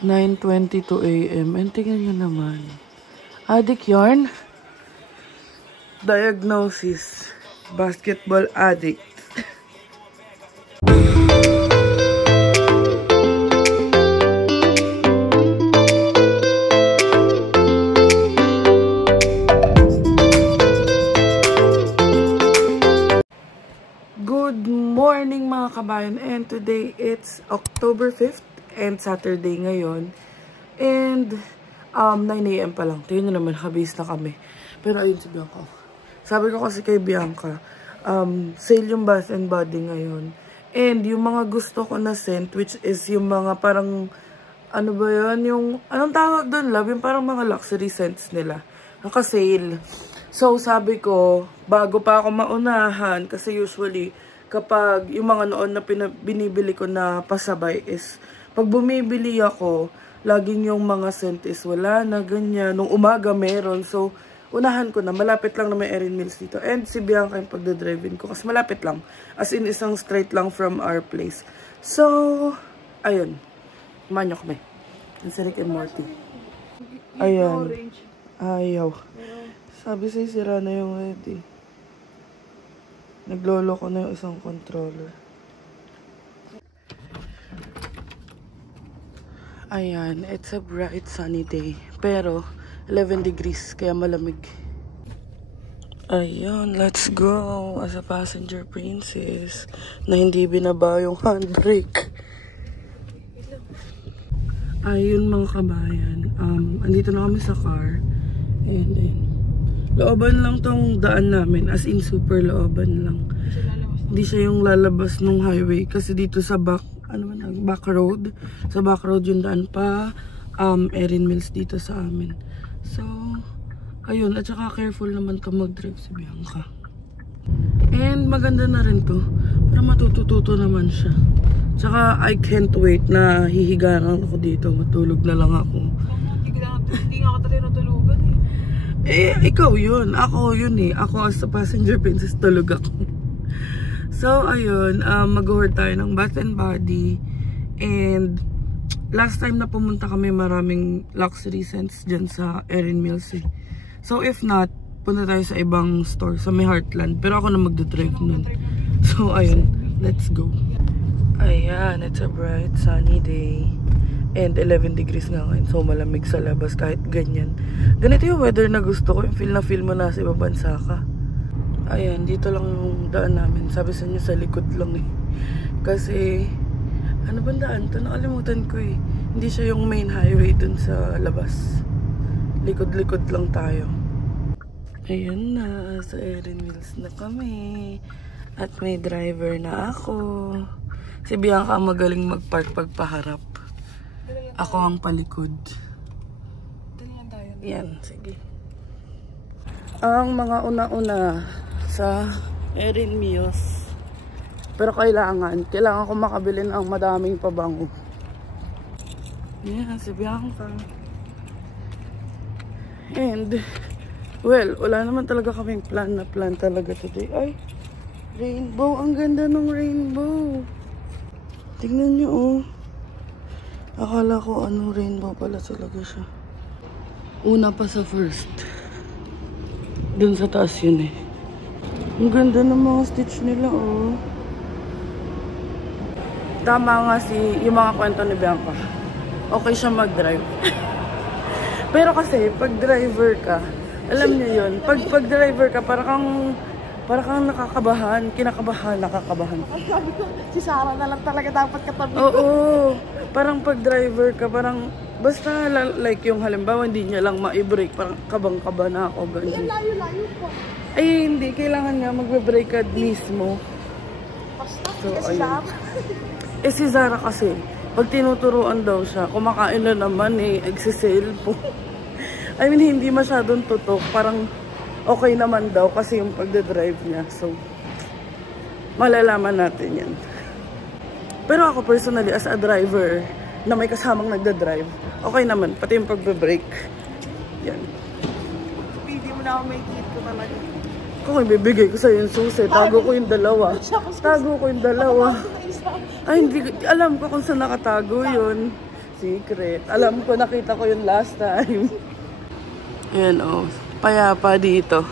9:22 AM. And tingnan nyo naman. Addict yarn. Diagnosis. Basketball addict. Good morning mga kabayan, and today it's October 5th and Saturday ngayon, and 9 AM pa lang. Tingnan nyo naman, habis na kami. Pero ayun si Bianca. Sabi ko kasi kay Bianca, sale yung Bath and Body ngayon, and yung mga gusto ko na scent, which is yung mga parang ano ba yun, yung anong tawag doon, love, yung parang mga luxury scents nila, naka-sale. So, sabi ko, bago pa ako maunahan, kasi usually, kapag yung mga noon na binibili ko na pasabay is, pag bumibili ako, laging yung mga scent is wala na, ganyan. Nung umaga meron. So, unahan ko na. Malapit lang na may Erin Mills dito. And si Bianca yung pagdadrive-in ko, kasi malapit lang. As in, isang straight lang from our place. So, ayun. Kumain nyo kami. Ang Rick and Morty. Ayan. Ayaw. Sabi sa'yo, sira na yung ready. Naglolo ko na yung isang controller. Ayan, it's a bright sunny day. Pero, 11 degrees, kaya malamig. Ayan, let's go. As a passenger princess, na hindi binaba yung handbrake. Ayun mga kabayan. Andito na kami sa car. And looban lang tong daan namin, as in super looban lang. Hindi siya yung lalabas ng highway kasi dito sa back road. Sa back road yung daan pa Erin Mills dito sa amin. So, ayun, at saka careful naman ka mag-drive si Bianca. And maganda na rin to. Para matututo naman siya. Tsaka I can't wait na hihiga lang ako dito. Matulog na lang ako. Hindi nga ka tayo natulugan eh. Eh, ikaw yun. Ako yun eh. Ako as a passenger princess, tulog ako. So, ayun. Mag-hoard tayo ng Bath and Body. And, last time na pumunta kami, maraming luxury scents dyan sa Erin Mills eh. So, if not, punta tayo sa ibang store, sa may Heartland. Pero ako na magdadrive nun. So, ayun. Let's go. Ayan. It's a bright, sunny day. And 11 degrees nga ngayon. So, malamig sa labas kahit ganyan. Ganito yung weather na gusto ko. Yung feel mo na sa ibang bansa ka. Ayan, dito lang yung daan namin. Sabi sa inyo, sa likod lang eh. Kasi, ano bang daan to? Nakalimutan ko eh. Hindi siya yung main highway dun sa labas. Likod-likod lang tayo. Ayan na, sa Erin Mills na kami. At may driver na ako. Si Bianca magaling mag-park pagpaharap. Ako ang palikod. Yan, sige. Ang mga una-una sa Erin Mills. Pero kailangan ko makabili ng madaming pabango. Yan, si Bianca. And, well, wala naman talaga kaming plan talaga today. Ay, rainbow. Ang ganda ng rainbow. Tingnan nyo, oh. Akala ko anong rainbow pala talaga siya. Una pa sa first. Dun sa taas yun eh. Ang ganda ng mga stitch nila, oh. Tama nga yung mga kwento ni Bianca. Okay siya mag-drive. Pero kasi, pag driver ka, alam niyo yun, pag driver ka, parang kang nakakabahan. Ay, sabi ko, si Sarah na lang talaga dapat katabi. Oo. Parang pag driver ka, parang basta like yung halimbawa hindi niya lang ma-brake, parang kabang-kaba na ako. Ganyan. Layo-layo po. Ay, hindi. Kailangan nga magbe-brake ka mismo. Basta, so, si Sarah. Eh, si Zara kasi, pag tinuturuan daw siya, kumakain na naman eh, nagsisale po. I mean, hindi masyadong tutok. Parang okay naman daw kasi yung pagdadrive niya. So, malalaman natin yan. Pero ako personally, as a driver, na may kasamang nagdadrive, okay naman. Pati yung pagbe-brake. Yan. Hindi mo na ako may kit ko talaga. Kung ibibigay ko sa'yo yung susi, tago ko yung dalawa. Tago ko yung dalawa. Ay, hindi, alam ko kung saan nakatago yun. Secret. Alam ko, nakita ko yun last time. Ayan o. Payapa dito.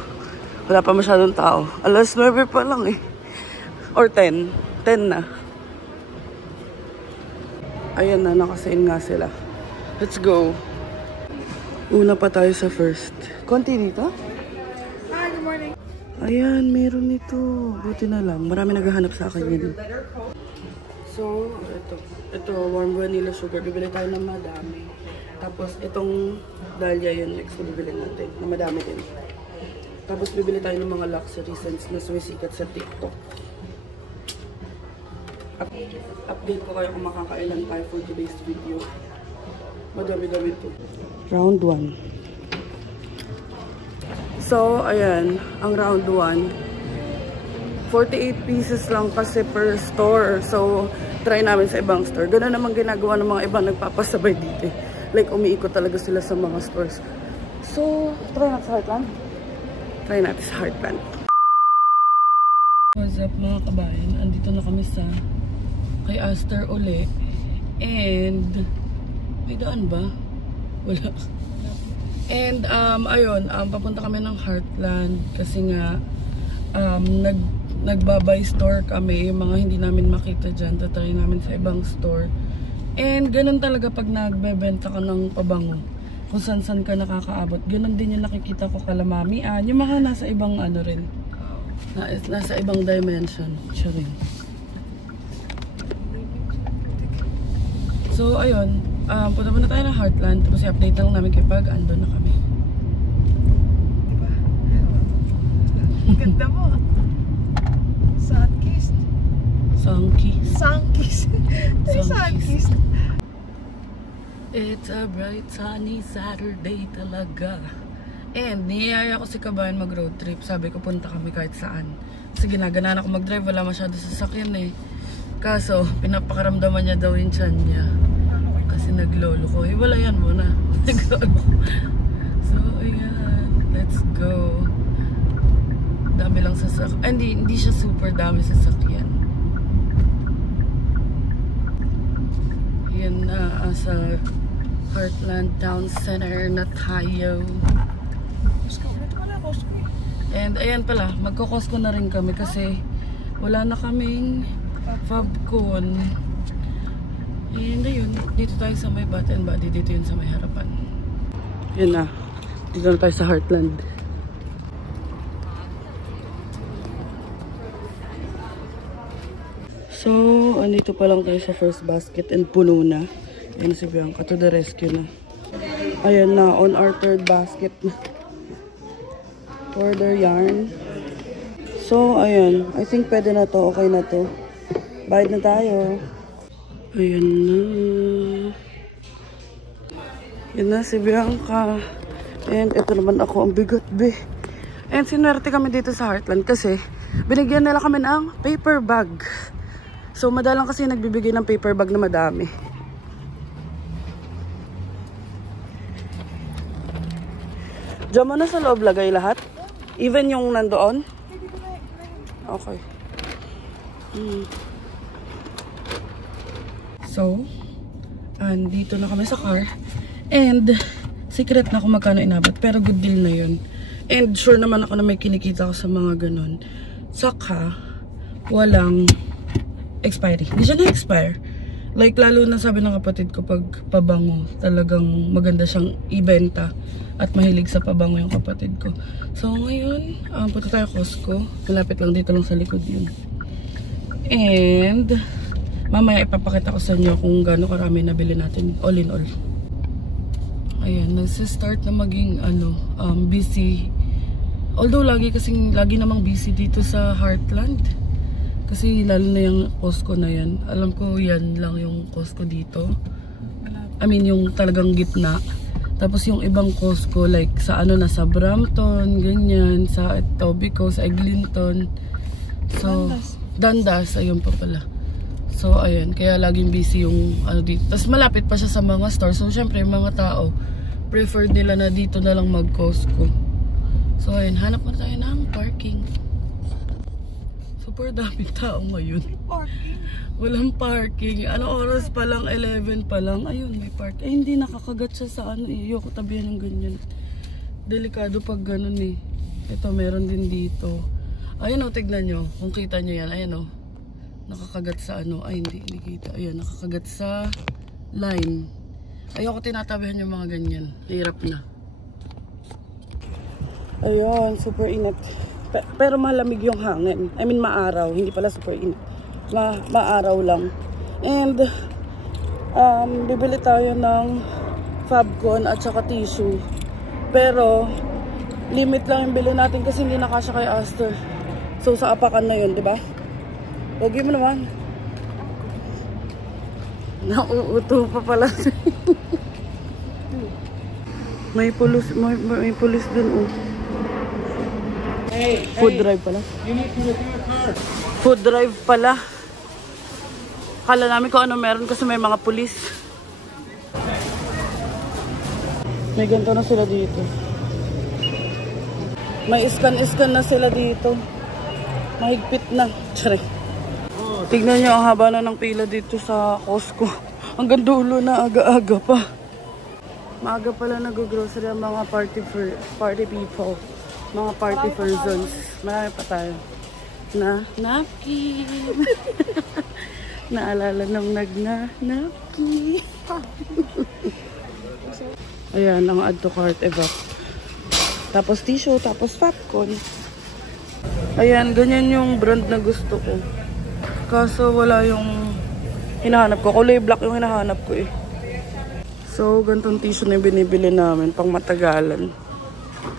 Wala pa masyadong tao. Alas 9 pa lang eh. Or 10. 10 na. Ayan na, nakasain nga sila. Let's go. Una pa tayo sa first. Konti dito? Hi, good morning. Ayan, meron nito. Buti na lang. Marami naghahanap sa akin yun. So, ito warm vanilla sugar. Bibili tayo ng madami. Tapos, itong dahlia yun next bibili natin. Na madami din. Tapos, bibili tayo ng mga luxury scents na sumisikat sa TikTok. Update ko kayo kung makakailan tayo for today's video. Madami-dami ito. Round 1. So, ayan. Ang round 1. 48 pieces lang kasi per store. So, try namin sa ibang store. Ganun naman ginagawa ng mga ibang nagpapasabay dito. Like, umiikot talaga sila sa mga stores. So, try natin sa Heartland. Try natin sa Heartland. What's up mga kabayan? Andito na kami sa kay Aster uli. And, may daan ba? Wala. And, ayun, papunta kami ng Heartland kasi nga, nagbabay store kami, yung mga hindi namin makita dyan, tatry namin sa ibang store. And ganun talaga pag nagbebenta ka ng pabango, kung saan-saan ka nakakaabot, ganun din yung nakikita ko kalamamian, yung mga nasa ibang ano rin, nasa ibang dimension, siya rin. So ayun, punta muna tayo ng Heartland, tapos i-update lang namin kapag andun na kami. Diba? Ganda mo. Sunkist. Sunkist. Sunkist. Sunkist. It's a bright sunny Saturday talaga. And niyaya ko si Kabayan mag road trip. Sabi ko punta kami kahit saan. Kasi ginaganan ako mag-drive, wala masyado sasakyan eh. Kaso pinapakaramdaman niya daw yung tiyan niya. Kasi naglolo ko. Wala yan muna. Naglolo ko. So ayan, let's go. Dami lang sasakyan. Hindi siya super dami sasakyan. Yan na sa Heartland Town Center na tayo. And ayan pala, magko-Costco na rin kami kasi wala na kaming Fabcon. And ayun, dito tayo sa may Bath and Body, dito yun sa may harapan. Yan na, dito na tayo sa Heartland. So, andito pa lang tayo sa first basket and puno na. Ayan si Bianca, to the rescue na. Ayan na, on our third basket na. Order yarn. So, ayan. I think pwede na to. Okay na to. Bayad na tayo. Ayan na. Yan na si Bianca. And ito naman ako. Ang bigat, be. And sinwerte kami dito sa Heartland kasi binigyan nila kami ng paper bag. So, madalang kasi nagbibigay ng paper bag na madami. Diyan mo na sa loob lagay lahat? Even yung nandoon? Okay. So, andito na kami sa car. And, secret na kung magkano inabot. Pero good deal na yun. And sure naman ako na may kinikita ko sa mga ganun. Saka, walang expiry. Hindi siya na-expire. Like, lalo na sabi ng kapatid ko, pag pabango, talagang maganda siyang ibenta. At mahilig sa pabango yung kapatid ko. So, ngayon, punta tayo Costco. Malapit lang dito lang sa likod yun. And, mamaya ipapakita ko sa inyo kung gaano karami nabili natin all in all. Ayan, nagsa-start na maging, busy. Although, lagi namang busy dito sa Heartland. Kasi lalo na yung Costco na yan. Alam ko yan lang yung Costco dito. I mean yung talagang gitna. Tapos yung ibang Costco like sa nasa Brampton, ganyan, sa Etobicoke, sa Eglinton. So, Dundas, ayun pa pala. So ayun, kaya laging busy yung dito. Tapos malapit pa siya sa mga store. So syempre yung mga tao prefer nila na dito na lang mag-Costco. So ayun, hanap na tayo ng parking. Super daming tao ngayon. Parking? Walang parking. Ano oras pa lang? 11 pa lang. Ayun, may park. Eh, hindi nakakagat siya sa ano eh. Ayoko tabihan ng ganyan. Delikado pag ganun eh. Ito, meron din dito. Ayun o, tignan nyo. Kung kita nyo yan, ayun o. Nakakagat sa ano. Ay, hindi kita. Ayun, nakakagat sa line. Ayoko tinatabihan yung mga ganyan. Hirap na. Ayun, super init. Pero malamig yung hangin. I mean, maaraw. Hindi pala super init. Maaraw lang. And bibili tayo ng Fabcon at saka tissue. Pero limit lang yung bili natin kasi hindi nakasya kay Aster. So sa apakan na yun, diba? Huwag mo naman. Nauuto pa pala. may pulis dun oh. Food drive pala. Food drive pala. Kala namin kung ano meron kasi may mga pulis. May ganito na sila dito. May iskan-iskan na sila dito. Mahigpit na. Tsare. Tignan nyo ang haba na ng pila dito sa Costco. Hanggang dulo na aga-aga pa. Maaga pala nag-grocery ang mga party people. Mga party persons. Marami pa tayo. Napkin. Naalala ng napkin. Ayan, ang add to cart evap. Tapos tissue, tapos Fabcon. Ayan, ganyan yung brand na gusto ko. Kaso wala yung hinahanap ko. Kulay black yung hinahanap ko eh. So, gantong tissue na yung binibili namin pang matagalan.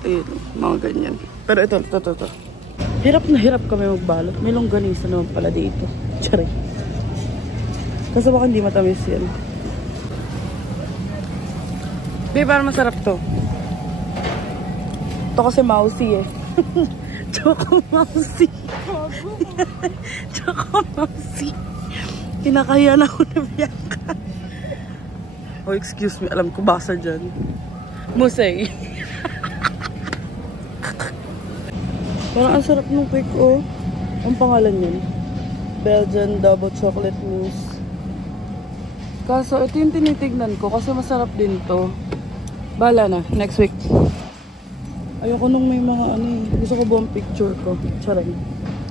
Ayun, mga ganyan. Pero ito. Hirap na hirap kami magbalot. May longganisa naman pala dito. Charay. Kasi baka hindi matamis yan. Babe, parang masarap to. Ito kasi mousy eh. Choco mousy. Choco mousy. Kinakayan ako na Bianca. Oh, excuse me. Alam ko basa dyan. Musay. Parang ang sarap ng cake, oh. Ang pangalan yun? Belgian Double Chocolate Mousse. Kaso, ito yung tinitignan ko kasi masarap din to. Bahala na. Next week. Ayoko nung may mga ano eh. Gusto ko buong picture ko. Charay.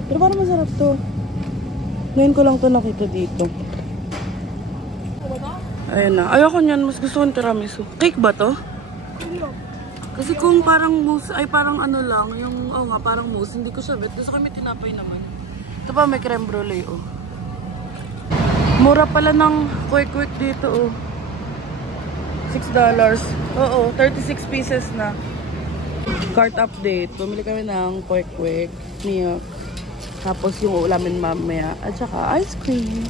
Pero parang masarap to. Ngayon ko lang to nakita dito. Ayan na. Ayoko nyan. Mas gusto kong tiramisu. Cake ba to? Kasi kung parang mousse, ay parang ano lang, yung, oh nga, parang mousse, hindi ko siya bet. Gusto ko may tinapay naman. Ito pa, may creme brulee, oh. Mura pala ng quick dito, oh. $6. Oo, 36 pieces na. Cart update. Bumili kami ng quick, milk. Tapos yung ulamin mamaya. At saka ice cream.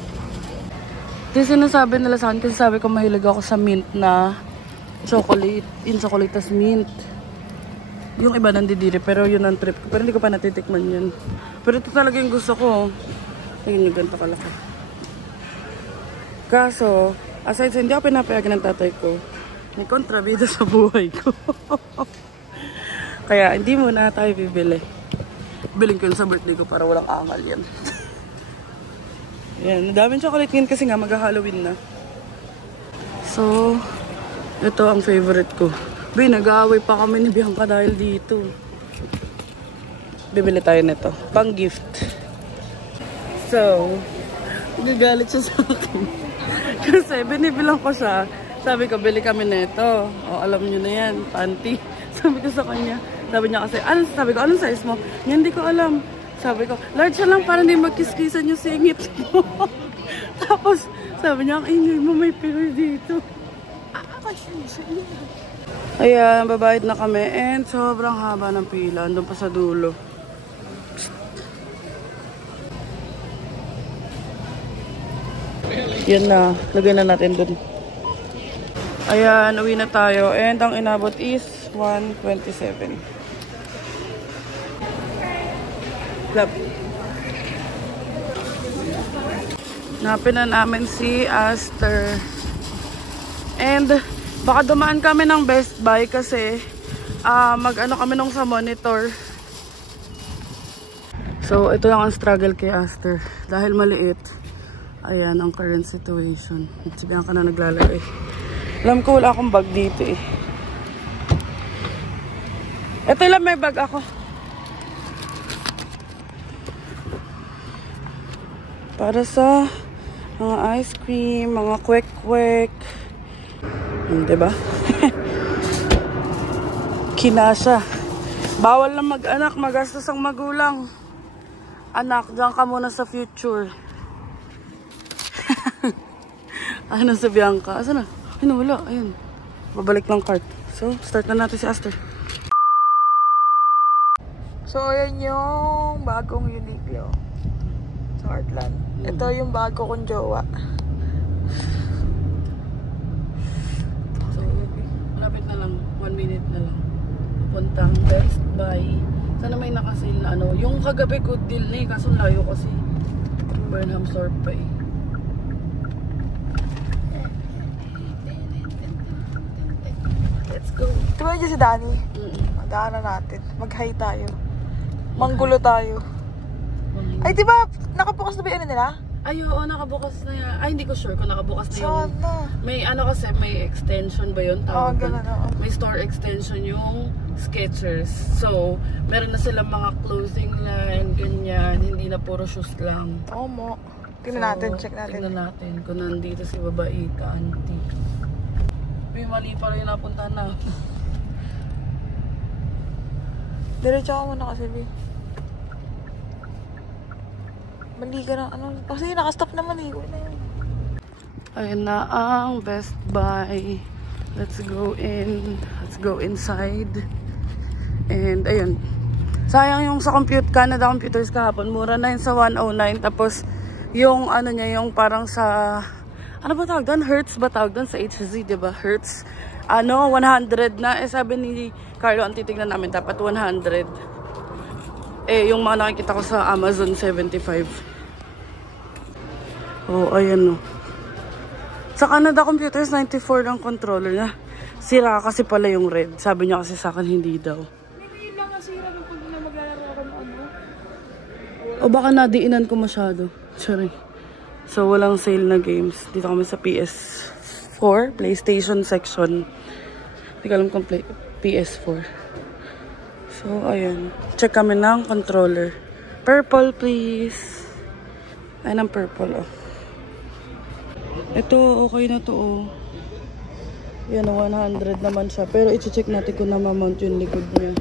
Ito yung sinasabi nila sa akin kasi sabi ko mahilig ako sa mint na chocolate, in chocolate tas mint. Yung iba nandidiri pero yun ang trip ko. Pero hindi ko pa natitikman yun. Pero ito talaga yung gusto ko. Tingin nyo ganito kalaki. Kaso, aside sa hindi ako pinapayagan ng tatay ko, may kontrabida sa buhay ko. Kaya hindi muna tayo bibili. Biling ko yun sa birthday ko para walang angal yan. Yan, daming chocolate ngayon kasi nga mag-Halloween na. So, ito ang favorite ko. Bay, nag-aaway pa kami ni Bianca dahil dito. Bibili tayo nito. Pang gift. So, nagagalit siya sa akin. Kasi binibilang ko siya. Sabi ko, bili kami nito. O, alam nyo na yan. Panty. Sabi ko sa kanya. Sabi niya kasi, sabi ko, anong size mo? Hindi ko alam. Sabi ko, large siya lang para hindi magkiskisan yung singit mo. Tapos, sabi niya, ang ingay mo, may piro dito. Ayan, babayad na kami and sobrang haba ng pila. Andun pa sa dulo. Yan na, lagay na natin dun. Ayan, uwi na tayo and ang inabot is 127. Club. Napin na namin si Aster. And baka dumaan kami ng Best Buy kasi mag-ano kami nung sa monitor. So ito lang ang struggle kay Aster. Dahil maliit, Ayan ang current situation. Sabihan ka na naglalagay. Alam ko wala akong bag dito eh. Ito lang may bag ako. Para sa mga ice cream, mga kwek-kwek. Diba? Kinasya. Bawal na mag-anak, magastos ang magulang. Anak, diyan ka muna sa future. Ano sabihan ka? Asa na? Ay, wala. Ayun. Babalik ng cart. So, start na natin si Aster. So, ayan yung bagong Uniqlo sa Heartland. Ito yung bago kong jowa. So, malapit na lang. 1 minute na lang. Puntang Best Buy. Sana may nakasale na ano. Yung kagabi good deal na eh. Kaso layo kasi. Burnham Store pa eh. Let's go. Diba yun si Danny? Magdaanan natin. Mag-hi tayo. Manggulo tayo. Ay, diba? Nakabukas na ba yun nila? Ay, oo, nakabukas na yan. Ay, hindi ko sure kung nakabukas na yun. Sana. May ano kasi, may extension ba yun? Oo, ganun, oo. May store extension yung Skechers. So, meron na silang mga clothing line, ganyan. Hindi na puro shoes lang. Oo mo. Tingnan natin, check natin. Tingnan natin kung nandito si babaita, auntie. May mali pala yung napuntahan na. Diretso ako muna kasi, B. Mali ka na, ano. Kasi nakastop naman eh. Ayun na ang Best Buy. Let's go in. Let's go inside. And ayun. Sayang yung sa Canada Computers kahapon. Mura na yun sa 109. Tapos yung ano niya, yung parang sa... Ano ba tawag doon? Hertz ba tawag doon sa HZ, diba? Hertz. Ano, 100 na. Eh sabi ni Carlo, ang titignan namin, dapat 100. Eh, yung mga nakikita ko sa Amazon, 75. Oh, ayan o. Sa Canada Computers, 94 ang controller niya. Sira kasi pala yung red. Sabi niya kasi sa akin, hindi daw. Hindi lang nasira nung pag na maglalaro ako ng ano. O baka nadiinan ko masyado. Sorry. So, walang sale na games. Dito kami sa PS4, PlayStation section. Hindi ko alam kung PS4. So, ayan. Check kami ng controller. Purple, please. Ayan ang purple, oh. Ito, okay na to, oh. Yan, 100 naman siya. Pero i-check natin kung na-mount yung likod niya.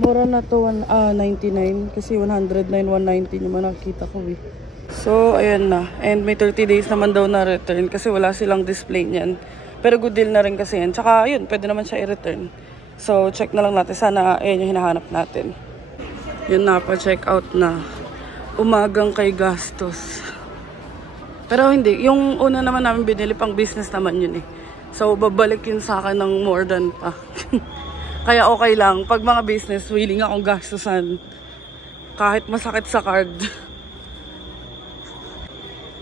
Mura na to, 99. Kasi 109, 190 naman nakikita ko, eh. So, ayan na. And may 30 days naman daw na return. Kasi wala silang display niyan. Pero good deal na rin kasi yan. Tsaka, yun, pwede naman siya i-return. So, check na lang natin. Sana, ayan yung hinahanap natin. Yun na, pa-check out na. Umagang kay gastos. Pero hindi. Yung una naman namin binili, pang business naman yun eh. So, babalik yun sa akin ng more than pa. Kaya okay lang. Pag mga business, willing akong gastusan. Kahit masakit sa card.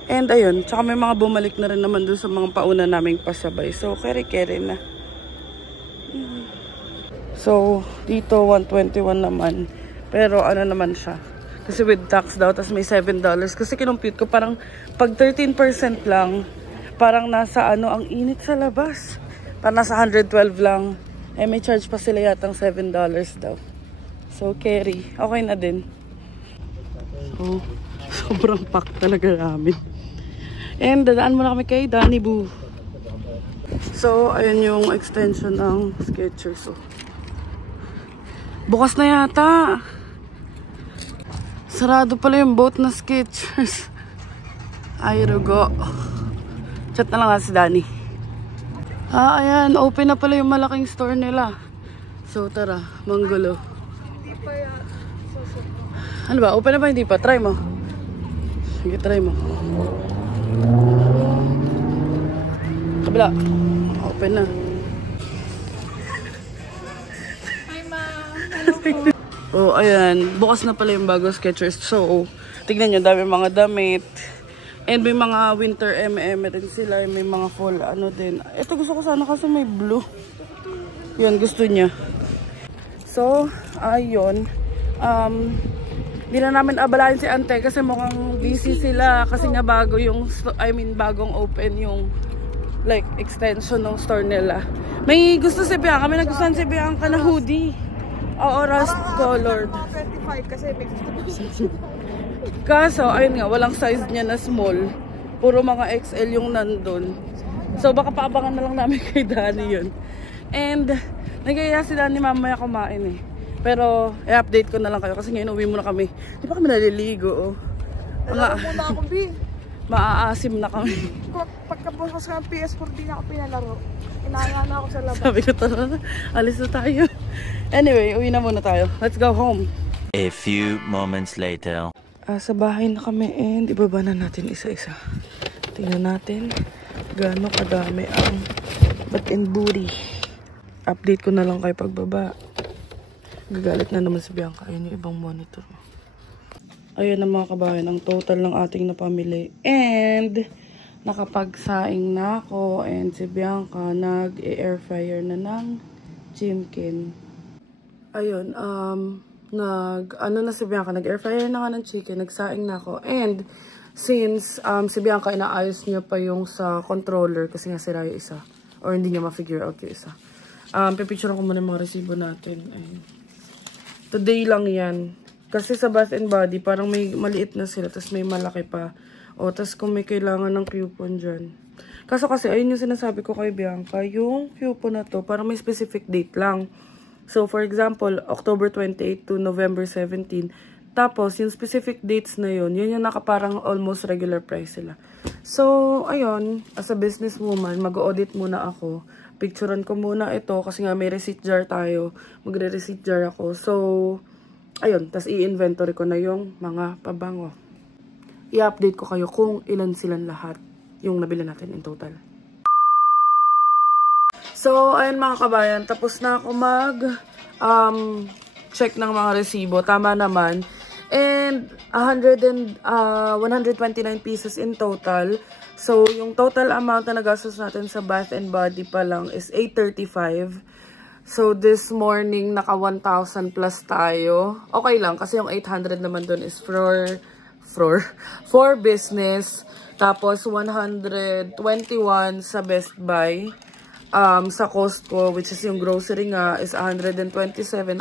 And ayun, tsaka may mga bumalik na rin naman dun sa mga pauna naming pasabay. So, kere-kere na. So, dito 121 naman. Pero ano naman siya. Kasi with tax daw, tapos may $7. Kasi kinumpute ko parang pag 13% lang, parang nasa ano, ang init sa labas. Parang nasa 112 lang. Eh, may charge pa sila yatang $7 daw. So, carry. Okay na din. So, sobrang pack talaga namin. And dadaan muna kami kay Danny Boo. So, ayun yung extension ng Skechers. So, bukas na yata. Sarado pala yung boat na Skechers. Ay, rugo. Chat na lang nga si Danny. Ah, ayan. Open na pala yung malaking store nila. So, tara. Manggulo. Hindi pa yan. Ano ba? Open na ba? Hindi pa? Try mo. Sige, try mo. Kabila. Open na. Hi, ma'am. Hello po. Oh, ayan. Bukas na pala yung bago Skechers. So, tignan nyo. Dami mga damit. And may mga winter M&M rin sila. May mga fall ano din. Ito gusto ko sana kasi may blue. Yun, gusto niya. So, ayun. Di na namin abalahin si Ante kasi mukhang busy sila kasi nga bago yung, bagong open yung like extension ng store nila. May gusto si Bianca, may nagustuhan si Bianca na hoodie. Oo, rust colored. 25 kasi may 50%. Kaso, ayun nga, walang size niya na small. Puro mga XL yung nandun. So, baka paabangan na lang namin kay Danny yun. And, nagaya si Danny mamaya kumain eh. Pero, i-update ko na lang kayo kasi ngayon uwi muna kami. Di ba kami naliligo? Oh. Alam mo muna ako, B. Maaasim na kami. Pagkabukas ka ng PS4, di na ako pinalaro. Inaanga na ako sa labas. Sabi ko, tara, alis na tayo. Anyway, uwi na muna tayo. Let's go home. A few moments later. Sa bahay na kami and ibaba na natin isa-isa. Tingnan natin gaano kadami ang butt and booty. Update ko na lang kayo pagbaba. Gagalit na naman si Bianca. Ayun yung ibang monitor. Ayun na mga kabayan, ang total ng ating napamili. And nakapagsaing na ako and si Bianca nag-air fryer na ng chimkin. Ayun, ano na si Bianca, nag-air fryer na nga ng chicken, nagsaing na ako. And since si Bianca inaayos niya pa yung sa controller kasi nga sira yung isa. Or hindi niya ma-figure out yung isa. Pipicture ko muna yung mga resibo natin. Ayun. Today lang yan. Kasi sa Bath and Body, parang may maliit na sila, tapos may malaki pa. O, tapos kung may kailangan ng coupon dyan. Kaso kasi, ayun yung sinasabi ko kay Bianca, yung coupon na to, parang may specific date lang. So, for example, October 28 to November 17. Tapos, yung specific dates na yun, yun yung nakaparang almost regular price sila. So, ayun, as a businesswoman, mag-audit muna ako. Picturean ko muna ito, kasi nga may receipt jar tayo. Magre-receipt jar ako. So, ayun, tas i-inventory ko na yung mga pabango. I-update ko kayo kung ilan silang lahat yung nabili natin in total. So, ayun mga kabayan, tapos na ako check ng mga resibo. Tama naman. And 129 pieces in total. So, yung total amount na nagastos natin sa Bath and Body pa lang is 835. So, this morning, naka 1,000 plus tayo. Okay lang, kasi yung 800 naman dun is for business. Tapos, 121 sa Best Buy. Sa Costco, which is yung grocery nga, is 127.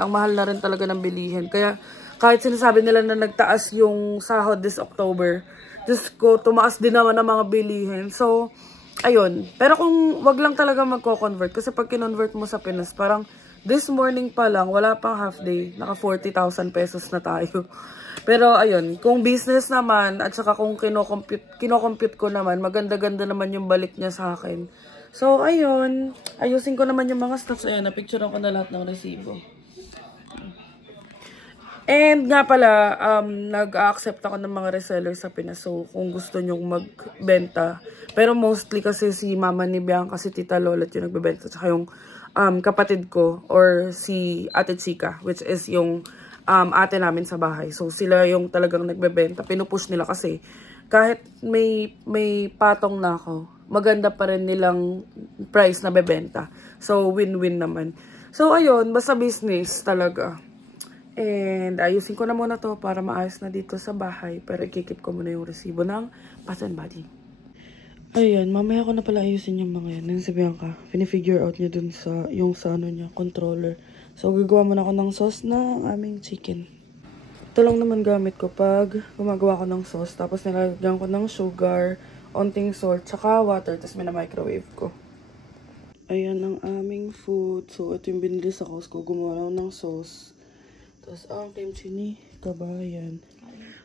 Ang mahal na rin talaga ng bilihin. Kaya, kahit sinasabi nila na nagtaas yung sahod this October, Diyos ko, tumaas din naman ang mga bilihin. So, ayun. Pero kung wag lang talaga magko-convert, kasi pag kinonvert mo sa Pinas, parang this morning pa lang, wala pang half day, naka 40,000 pesos na tayo. Pero ayun, kung business naman, at saka kung kinocompute ko naman, maganda-ganda naman yung balik niya sa akin. So ayun, ayusin ko naman yung mga stocks. Ayan, napicturean ko na lahat ng resibo. And nga pala, nag-accept ako ng mga resellers sa Pinas. So, kung gusto nyong magbenta. Pero mostly kasi si mama ni Bianca, si Tita Lolet yung nagbebenta. Tsaka yung kapatid ko or si Ate Chika, which is yung ate namin sa bahay. So, sila yung talagang nagbebenta. Pinupush nila kasi kahit may patong na ako, maganda pa rin nilang price na bebenta. So, win-win naman. So, ayun, basta business talaga. And ayusin ko na muna to para maayos na dito sa bahay. Pero ikikip ko muna yung resibo ng Bath and Body. Ayan, mamaya ko na pala ayusin yung mga yan. Nang sabihan ka, pinifigure out niya dun sa, yung sa ano niya, controller. So, gagawa muna ako ng sauce ng aming chicken. Ito lang naman gamit ko pag gumagawa ko ng sauce. Tapos nilagyan ko ng sugar, onting salt, tsaka water. Tapos mina-microwave ko. Ayan ang aming food. So, ito yung binili sa Costco. Gumawa ng sauce. Tapos ang kimchi ni kabayan.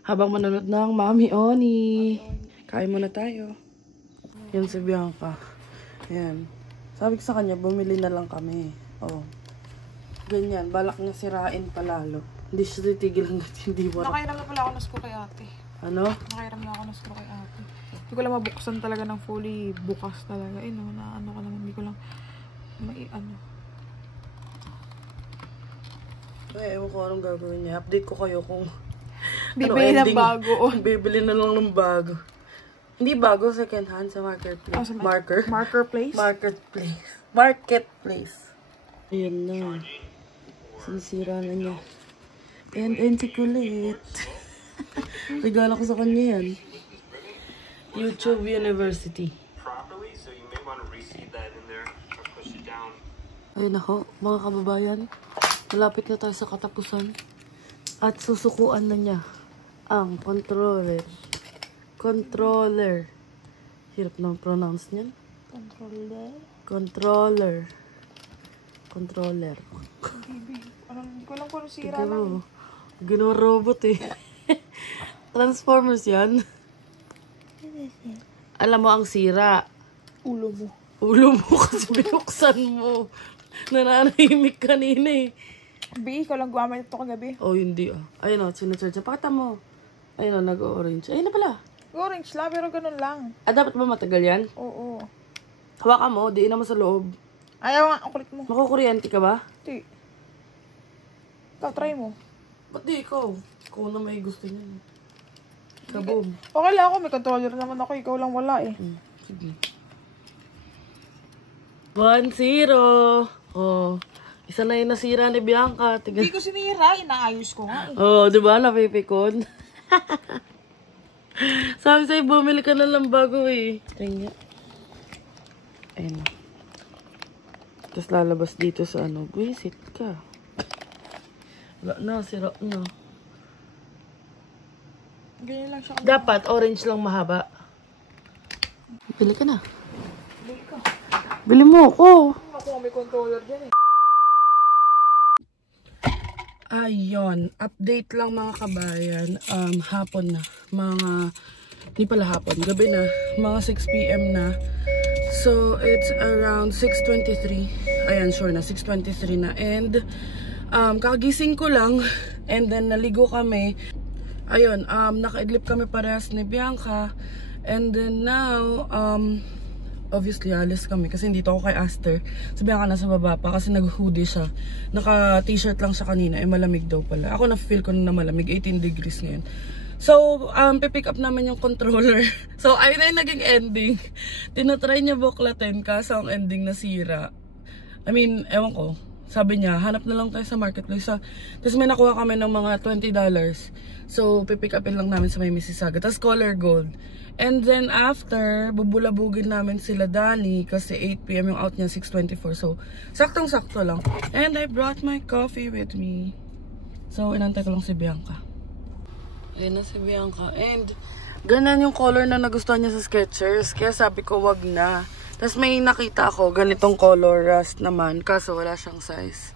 Habang manonood ng Mami Oni. Kain muna tayo. Yan si Bianca. Yan. Sabi ko sa kanya, bumili na lang kami. Oh. Ganyan. Balak niya sirain pa lalo. Hindi siya titigil hanggat hindi mo. Nakairam na pala ako ng screw kay ate. Ano? Nakairam na ako ng screw kay ate. Hindi ko lang mabuksan talaga ng fully bukas talaga. Eh no, na ano ko naman. Hindi ko lang Ay, ewan ko anong gagawin niya. Update ko kayo kung bibili ng bago. Bibili na lang ng bago. Hindi bago, second hand sa Marketplace. Oh, Marketplace? Marketplace. Ayan na. Sinisira na niya. And kulit. Regalo ko sa kanya yan. YouTube University. Ayun ako, mga kababayan. Malapit na tayo sa katapusan. At susukuan na niya ang controller. Controller. Hirap nang pronounce niyan. Controller? Controller. Controller. Hindi ko lang kung ano sira Tignan lang. mo. Ginawa robot eh. Transformers yan. Alam mo ang sira. Ulo mo. Ulo mo kasi binuksan mo. Nananahimik kanina eh. B, ikaw lang gumamit ito kagabi. Oh, hindi ah. Ayun o, sinacharge. Pakita mo. Ayun o, nag-orange. Ayun na pala. Orange lang, pero ganun lang. Ah, dapat ba matagal yan? Oo. Hawakan mo, diin mo sa loob. Ayaw nga, ang kulit mo. Makukuryente ka ba? Hindi. Ikaw, try mo. Ba't di ikaw? Ikaw na may gusto niya. Kaboom. Okay lang ako, may controller naman ako. Ikaw lang wala eh. Sige. 1-0. Oh. Isa na yung nasira ni Bianca. Hindi ko sinira, inaayos ko nga eh. Oh, di ba? Napipikon. Sabi sa'yo, bumili ka na lang bago eh. Tingnan. Ayun. Tapos lalabas dito sa ano. Buisit ka. Wala na, sira na. Ganyan lang siya. Dapat orange lang mahaba. Bili ka na. Bili ka. Bili mo ako. Ako may controller dyan eh. Ayun, update lang mga kabayan. Hapon na. Di pala hapon, gabi na. Mga 6 PM na. So, it's around 6:23. Ayan, sure na, 6:23 na. And, kagising ko lang. And then, naligo kami. Ayun, naka-idlip kami parehas ni Bianca. And then now, obviously, alis kami kasi dito ako kay Aster. Sabihan ka nasa baba pa kasi nag-hoodie siya. Naka-t-shirt lang siya kanina. Eh, malamig daw pala. Ako na-feel ko na malamig. 18 degrees ngayon. So, pipick up namin yung controller. So, ayun na yung naging ending. Tinatry niya buklatin kaso ang ending nasira. I mean, ewan ko. Sabi niya, hanap na lang tayo sa marketplace. Tapos may nakuha kami ng mga $20. So, pipick upin lang namin sa may Mississauga. Tapos color gold. And then after, bubulabugin namin sila Dani kasi 8 PM yung out niya, 6:24. So, saktong-sakto lang. And I brought my coffee with me. So, inantay ko lang si Bianca. Ayun na si Bianca. And, ganyan yung color na nagustuhan niya sa Skechers. Kaya sabi ko, wag na. Tapos may nakita ako, ganitong color rust naman. Kaso wala siyang size.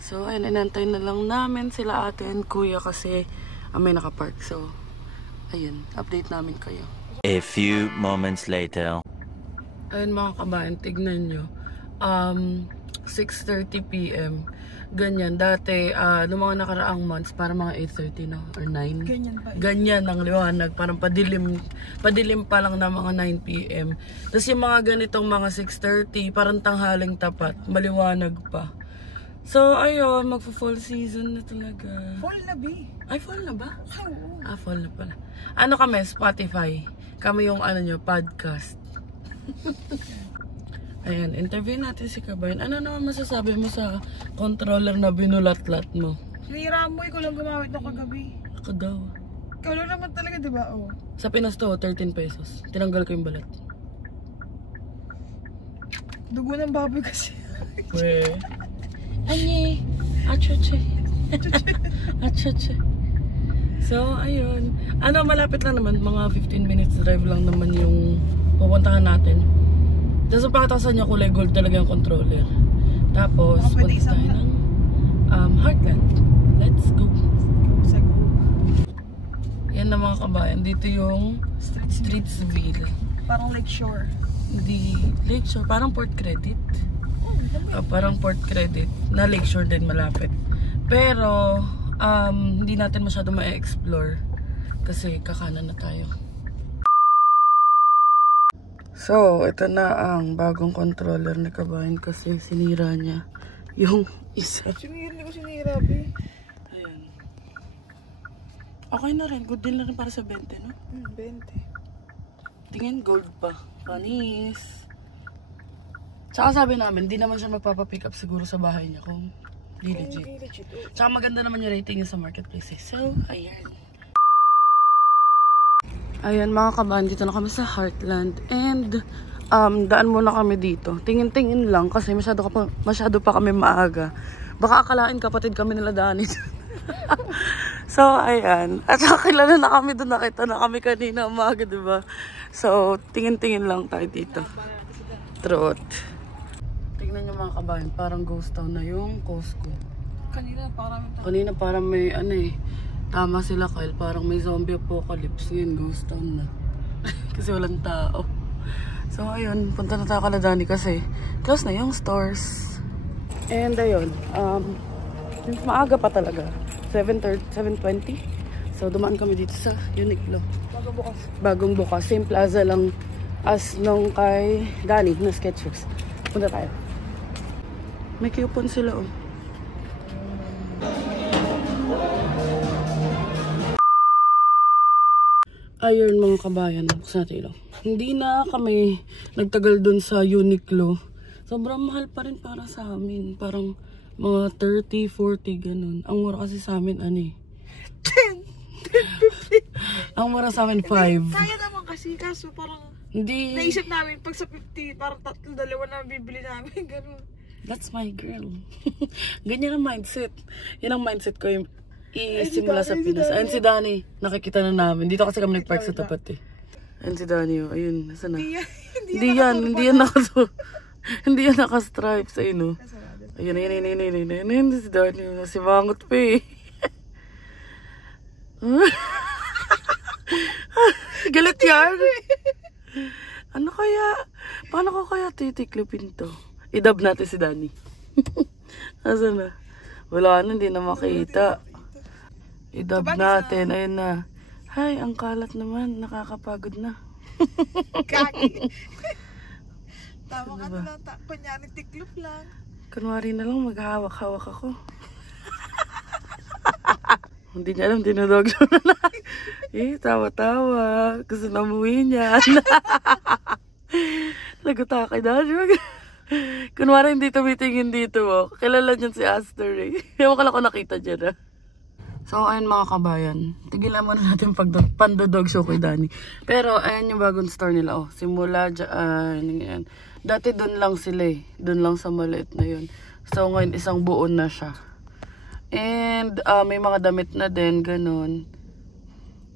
So, ayun, inantay na lang namin sila ate and kuya kasi may nakapark. So, ayun, update namin kayo. A few moments later. Ayun mga kabayan, tignan nyo. 6:30 PM. Ganyan. Dati, noong mga nakaraang months, parang mga 8:30 na or 9. Ganyan pa. Ganyan ang liwanag. Parang padilim pa lang na mga 9 PM. Tapos yung mga ganitong mga 6:30, parang tanghaling tapat. Maliwanag pa. So, ayun, magpo-fall season na talaga. Fall na, B. Ay, fall na ba? Oo. Fall na pala. Ano kami? Spotify. Kami yung ano nyo, podcast. Ayan, interview natin si Kabayan. Ano naman masasabi mo sa controller na binulat-lat mo? Sinira mo, ikaw lang gumamit ng kagabi. Ako daw. Ikaw lang naman talaga, di ba? Oh. Sa Pinas to, 13 pesos. Tinanggal ko yung balat. Dugo ng baboy kasi. Weh. Anye. Achuche. Achuche. So, ayun. Ano, malapit lang naman. Mga 15 minutes drive lang naman yung pupuntahan natin. Tapos pakatasan niya kulay gold talaga yung controller. Tapos, punta tayo ng Heartland. Let's go. Yan na mga kabayan. Dito yung Streetsville. Parang Lakeshore. Hindi, Lakeshore. Parang Port Credit. Parang Port Credit. Na Lakeshore din malapit. Pero, hindi natin masyado ma-explore. Kasi kakanan na tayo. So, ito na ang bagong controller ni Kabayan kasi sinira niya yung isa. Hindi ko sinira, B. Ayan. Okay na rin. Good deal na rin para sa 20, no? 20. Tingin, gold pa. Panis. Tsaka sabi namin, di naman siya magpapapick up siguro sa bahay niya kung di legit. Tsaka maganda naman yung rating niya sa marketplace. So, ayan. Ayan mga kabayan, dito na kami sa Heartland. And daan muna kami dito. Tingin-tingin lang kasi masyado pa kami maaga. Baka akalain kapatid kami nila Dani. So ayan. At saka kilala na kami doon. Nakita na kami kanina umaga, diba? So tingin-tingin lang tayo dito. Truth. Tingnan nyo mga kabayan, parang ghost town na yung Costco. Kanina parang may ano eh. Tama sila Kyle, parang may zombie apocalypse. Ngayon ghost town na. Kasi walang tao. So ayun, punta na tayo kala Dani kasi close na yung stores. And ayun, maaga pa talaga. 7:20. So dumaan kami dito sa Uniqlo. Bagong bukas. Same plaza lang as nung kay Dani na Skechers. Punta tayo. May coupon sila oh. Ayun mga kabayan, buksan natin ilaw. Hindi na kami nagtagal dun sa Uniqlo. Sobrang mahal pa rin para sa amin. Parang mga 30, 40 ganun. Ang mura kasi sa amin ano eh. 10, 10, 50. Ang mura sa amin 5. Kaya naman kasi, kaso parang hindi. naisip namin pag sa 50, parang tatlo, dalawa na bibili namin. Ganun. That's my girl. Ganyan ang mindset. Yan ang mindset ko yung isimula sa Pinas. Ayun si Dani, nakikita na namin. Dito kasi kami nag-park sa tapat eh. Ayun si Dani, oh. Ayun, nasa na? Hindi yan naka-stripes. Ayun, oh. Ayun, si Dani, si Mangot pa eh. Galit yan. Ano kaya? Paano ko kaya titiklopin to? Idab natin si Dani. Asa na? Wala na, hindi na makita. Idab natin. Ayun na. Hay, ang kalat naman. Nakakapagod na. Kaki. Tama ka na lang. Kunyari, tiklop lang. Kunwari na lang, maghahawak-hawak ako. Hindi niya alam, dinodog na. Tawa-tawa. Gusto na umuwi niyan. Lagot ako kay Dani. Kunwari hindi tumitingin dito mo. Kilala niyan si Aster eh. Ewan ko lang kung nakita dyan ah. So ayun mga kabayan. Tigilan muna natin pandodog show kay Dani. Pero ayan yung bagong store nila. Oh, simula dyan. Dati dun lang sila eh. Dun lang sa maliit na yun. So ngayon isang buo na siya. And may mga damit na din. Ganun.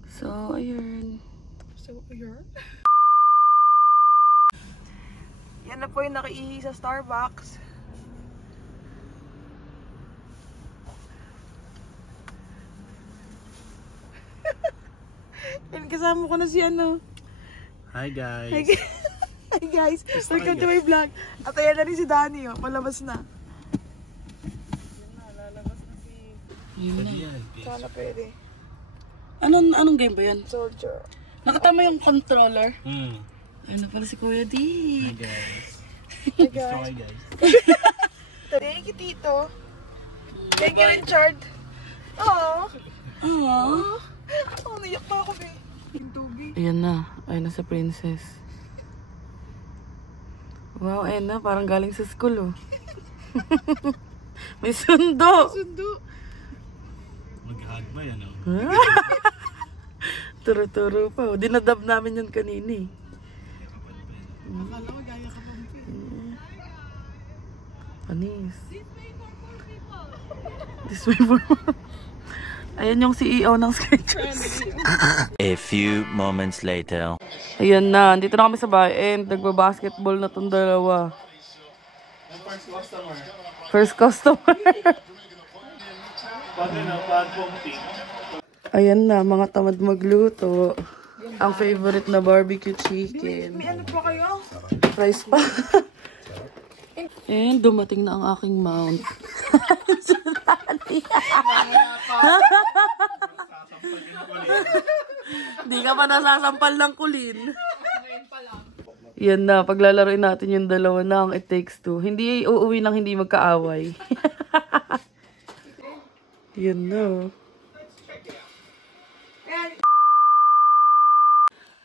So ayun. Yan na po yung nakiihi sa Starbucks. Yan, kasama ko na si ano. Hi guys. Hi guys. Welcome to my vlog. At ayan na rin si Dani, oh. Palabas na. Yun na. Sana pwede. Anong game ba yan? Soldier. Nakatama yung controller. Hi Ayun na pala si Kuya D. guys. Hi guys. Hi guys. Thank you, Tito. Thank you, Richard. Aww. Aww. Oh, naiyak pa ako, eh. Ayan na. Ayun na sa princess. Wow, ayun na. Parang galing sa school, oh. May sundo. Sundo. Mag-hug ba yan, oh? Turo-turo pa, oh. Dinadab namin yun kanini. Akala ko gaya ka pa. Panis. This way for Ayan yung CEO ng Skechers. A few moments later. Ayan na, dito na kami sa bahay and nagbabasketball na tong dalawa. First customer. Ayan na, mga tamad magluto. Ang favorite na barbecue chicken. May ano po kayo? Rice pa. And dumating na ang aking mount. Di ka pa nasasampal ng kulin. Yan na, paglalaroin natin yung dalawa na ang It Takes Two. Hindi uuwi nang hindi magkaaway. Yan na.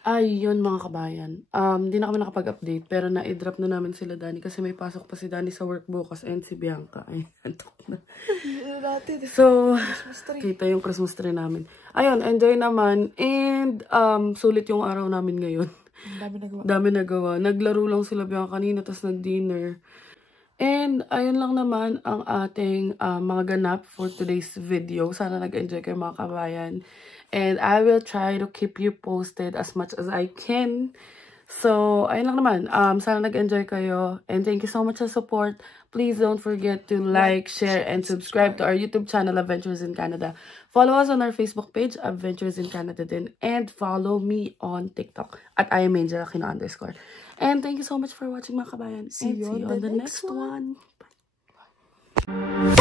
Ay, yun mga kabayan. Hindi na kami nakapag-update, pero na-drop na namin sila Dani kasi may pasok pa si Dani sa work bukas and si Bianca. Ay, antok na. So, kita yung Christmas tree namin. Ayun, enjoy naman. And, sulit yung araw namin ngayon. Dami nagawa. Naglaro lang sila Bianca kanina, tapos nag-dinner. And, ayun lang naman ang ating mga ganap for today's video. Sana nag-enjoy kayo mga kabayan. And I will try to keep you posted as much as I can. So, ayun lang naman. Sana nag-enjoy kayo. And thank you so much sa support. Please don't forget to like, share, and subscribe to our YouTube channel, Adventures in Canada. Follow us on our Facebook page, Adventures in Canada din. And follow me on TikTok at IamAngel_. And thank you so much for watching mga kabayan. And see you on the next one. Bye.